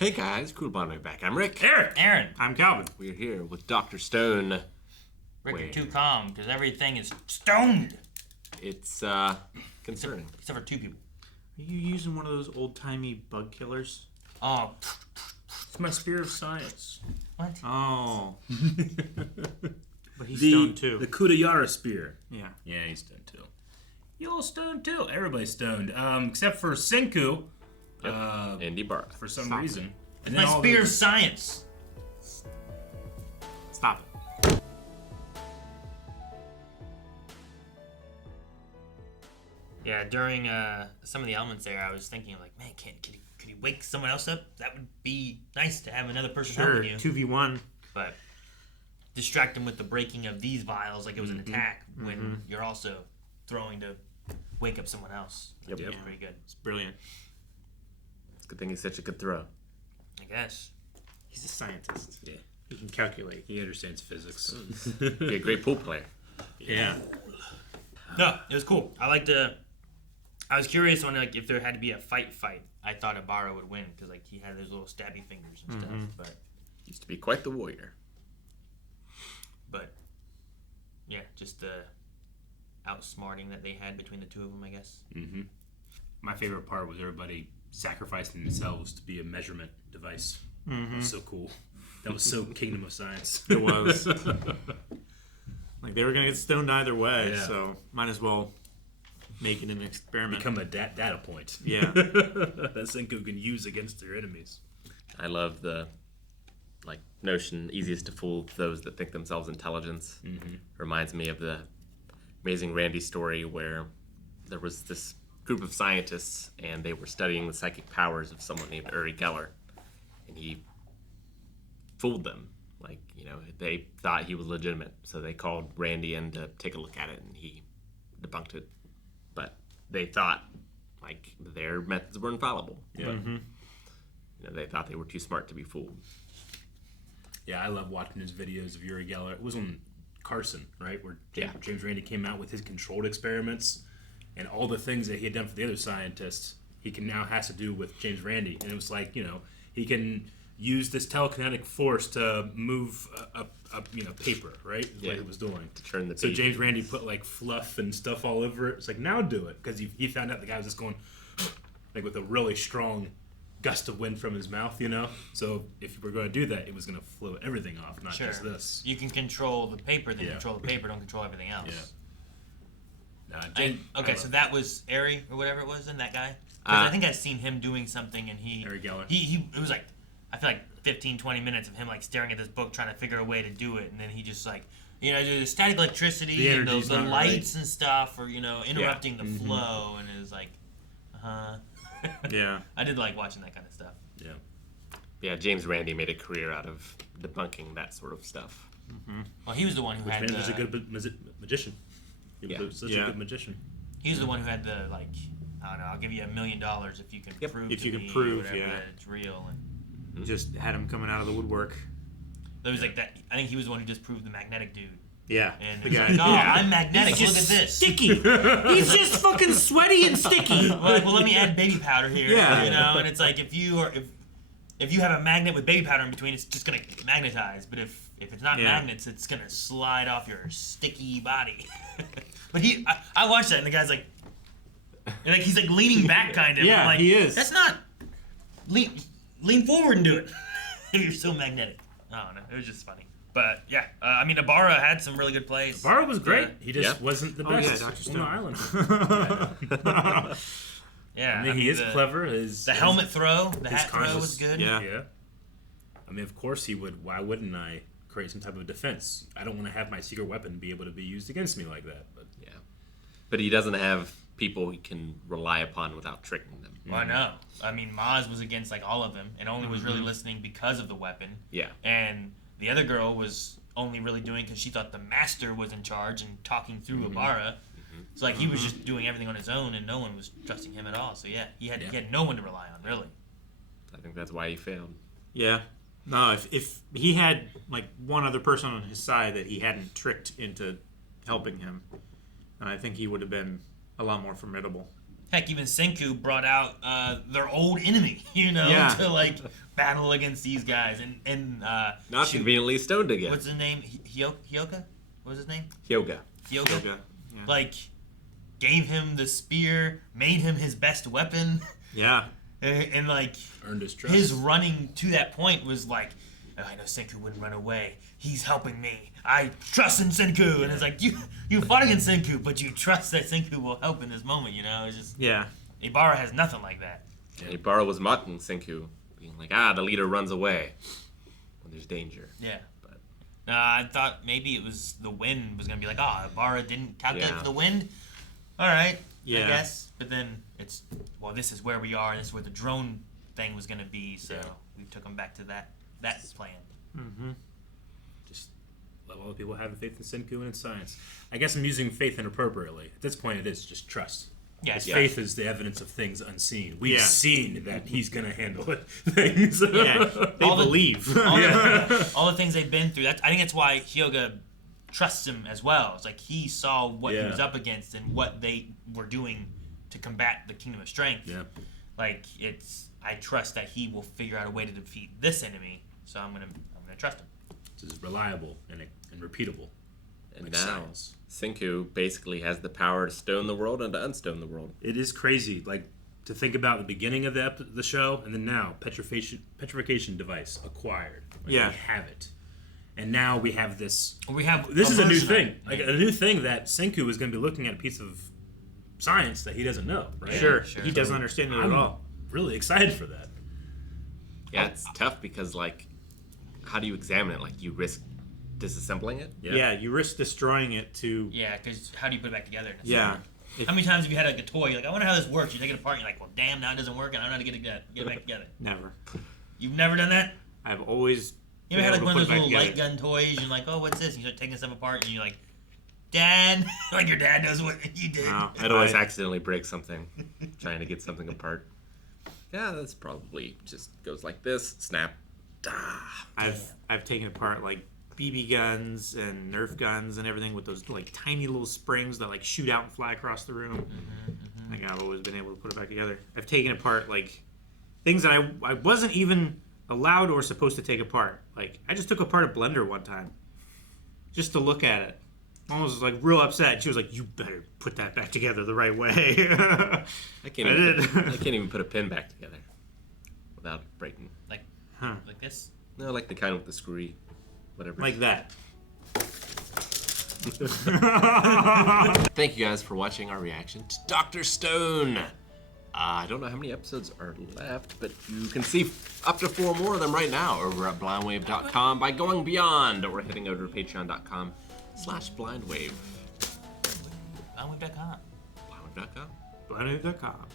Hey guys, cool Bonner back. I'm Rick. Aaron. I'm Calvin. We're here with Dr. Stone. Rick, you're too calm because everything is stoned. It's concerning. Except for two people. Are you using one of those old-timey bug killers? Oh. It's my spear of science. What? Oh. But he's stoned too. The Kudayara spear. Yeah. Yeah, he's stoned too. You all stoned too. Everybody's stoned. Except for Senku. Yep. And Ibara. For some reason. And My spear of science. Stop it. Yeah, during some of the elements there, I was thinking, like, man, could he wake someone else up? That would be nice to have another person Sure, helping you. 2v1. But distract him with the breaking of these vials like it was an attack when you're also throwing to wake up someone else. Yep. That's pretty good. It's brilliant. It's a good thing he's such a good throw. I guess. He's a scientist. Yeah. He can calculate. He understands physics. Be a great pool player. Yeah. No, it was cool. I was curious on like if there had to be a fight. I thought Ibara would win because like he had those little stabby fingers and stuff. But Used to be quite the warrior. yeah, just the outsmarting that they had between the two of them, I guess. Mm-hmm. My favorite part was everybody sacrificing themselves to be a measurement device. That was so cool. That was so Kingdom of Science. It was. Like, they were going to get stoned either way, Yeah. so might as well make it an experiment. Become a data point. Yeah. That Senku can use against their enemies. I love the notion easiest to fool those that think themselves intelligence. Reminds me of the Amazing Randy story where there was this group of scientists and they were studying the psychic powers of someone named Uri Geller, and he fooled them. They thought he was legitimate, so they called Randy in to take a look at it, and he debunked it. But they thought their methods were infallible. Yeah. They thought they were too smart to be fooled. Yeah, I love watching his videos of Uri Geller. It was on Carson, right? Where James Randi came out with his controlled experiments and all the things that he had done for the other scientists, he now has to do with James Randi. And it was like, he can use this telekinetic force to move a paper, right? Is what he was doing. To turn the So page. James Randi put fluff and stuff all over it. It's like, now do it. Because he found out the guy was just going with a really strong gust of wind from his mouth, So if you were going to do that, it was going to flow everything off, not just this. You can control the paper, then control the paper, don't control everything else. Yeah. So that was Ari or whatever it was, then that guy? 'Cause I think I've seen him doing something, and Uri Geller. It was like, I feel like 15, 20 minutes of him staring at this book trying to figure a way to do it, and then he just the static electricity The and energy's the not lights and stuff, or interrupting the flow, and it was like, Yeah. I did like watching that kind of stuff. Yeah. Yeah, James Randi made a career out of debunking that sort of stuff. Well, he was the one who had Man was a good magician. He was Yeah. such a good magician. He was the one who had the I don't know, I'll give you $1 million if you can prove If to you can me prove, whatever yeah. that it's real. And Just had him coming out of the woodwork. there was that. I think he was the one who just proved the magnetic dude. Yeah. And the it's guy. like, oh, yeah. I'm magnetic. He's Look just at this. sticky. He's just fucking sweaty and sticky. Well, let me add baby powder here. Yeah. And it's like if you have a magnet with baby powder in between, it's just gonna magnetize. But if it's not magnets, it's gonna slide off your sticky body. But I watched that, and the guy's he's leaning back kind of. Yeah, I'm like, he is. That's not lean forward and do it. You're so magnetic. I don't know. It was just funny. But yeah, Ibara had some really good plays. Ibara was great. He just wasn't the yeah, best Dr. on Stone. the island. Yeah, He is clever. The helmet throw, the hat throw was good. Yeah. Yeah. Of course he would. Why wouldn't I create some type of defense? I don't want to have my secret weapon be able to be used against me like that. But Yeah. But he doesn't have people he can rely upon without tricking them. Well, I know. Maz was against all of them and only was really listening because of the weapon. Yeah. And the other girl was only really doing because she thought the master was in charge and talking through Ibara. So he was just doing everything on his own, and no one was trusting him at all. So yeah, he had no one to rely on, really. I think that's why he failed. Yeah. No, if he had one other person on his side that he hadn't tricked into helping him, then I think he would have been a lot more formidable. Heck, even Senku brought out their old enemy, Yeah. to like battle against these guys. And Not shoot, conveniently stoned again. what's his name? Hyoka? What was his name? Hyoga. Hyoga. Yoga. Yeah. Like, gave him the spear, made him his best weapon, Yeah. and like Earned his trust. his running to that point was like, oh, I know Senku wouldn't run away. He's helping me. I trust in Senku. And it's like, you fought against Senku, but you trust that Senku will help in this moment, It's just, Yeah. Ibara has nothing like that. And Ibara was mocking Senku, being like, the leader runs away when there's danger. Yeah. But I thought maybe it was the wind was going to be like, Ibara didn't calculate for the wind. All right, Yeah. I guess. But then it's, this is where we are, and this is where the drone thing was going to be, so we took him back to that plan. Mm-hmm. Just let all the people have faith in Senku and in science. I guess I'm using faith inappropriately. At this point, it is just trust. Yes. Yeah. Faith is the evidence of things unseen. We've Yeah. seen that he's going to handle it. Things. Yeah. They All the- believe. All the things they've been through. I think that's why Hyoga trusts him as well. It's like he saw what he Yeah. was up against and what they were doing to combat the Kingdom of Strength. Yeah. Like I trust that he will figure out a way to defeat this enemy. So I'm gonna trust him. It's reliable and repeatable. And Like now, science. Senku basically has the power to stone the world and to unstone the world. It is crazy, like to think about the beginning of the show, and then now petrification device acquired. Like, Yeah. we have it, and now we have this. We have This is a new version of thing, it. like a new thing that Senku is going to be looking at a piece of science that he doesn't know. Right? Sure. Sure. He doesn't understand it at I'm all. really excited for that. Yeah, it's tough because, how do you examine it? You risk disassembling it? Yeah. You risk destroying it to. Yeah, because how do you put it back together? Yeah. How many times have you had a toy? You're like, I wonder how this works. You take it apart. And you're like, well, damn, now it doesn't work, and I don't know how to get it back together. Never. You've never done that? I've always. You ever had been like able one to of put those it little back light gun toys? And you're like, oh, what's this? And you start taking stuff apart, and you're like, Dad, like your dad knows what you did. No, I'd always accidentally break something trying to get something apart. Yeah, that's probably just goes like this. Snap. I've taken apart BB guns and Nerf guns and everything with those tiny little springs that shoot out and fly across the room. I've always been able to put it back together. I've taken apart things that I wasn't even allowed or supposed to take apart. I just took apart a blender one time just to look at it. Mom was real upset. She was like, "You better put that back together the right way." I can't even put a pin back together without breaking. Like this? No, the kind with the screwy, whatever. Like that. Thank you guys for watching our reaction to Dr. Stone. I don't know how many episodes are left, but you can see up to 4 more of them right now over at blindwave.com by going beyond or heading over to patreon.com/blindwave. Blindwave.com. Blindwave.com. Blindwave.com.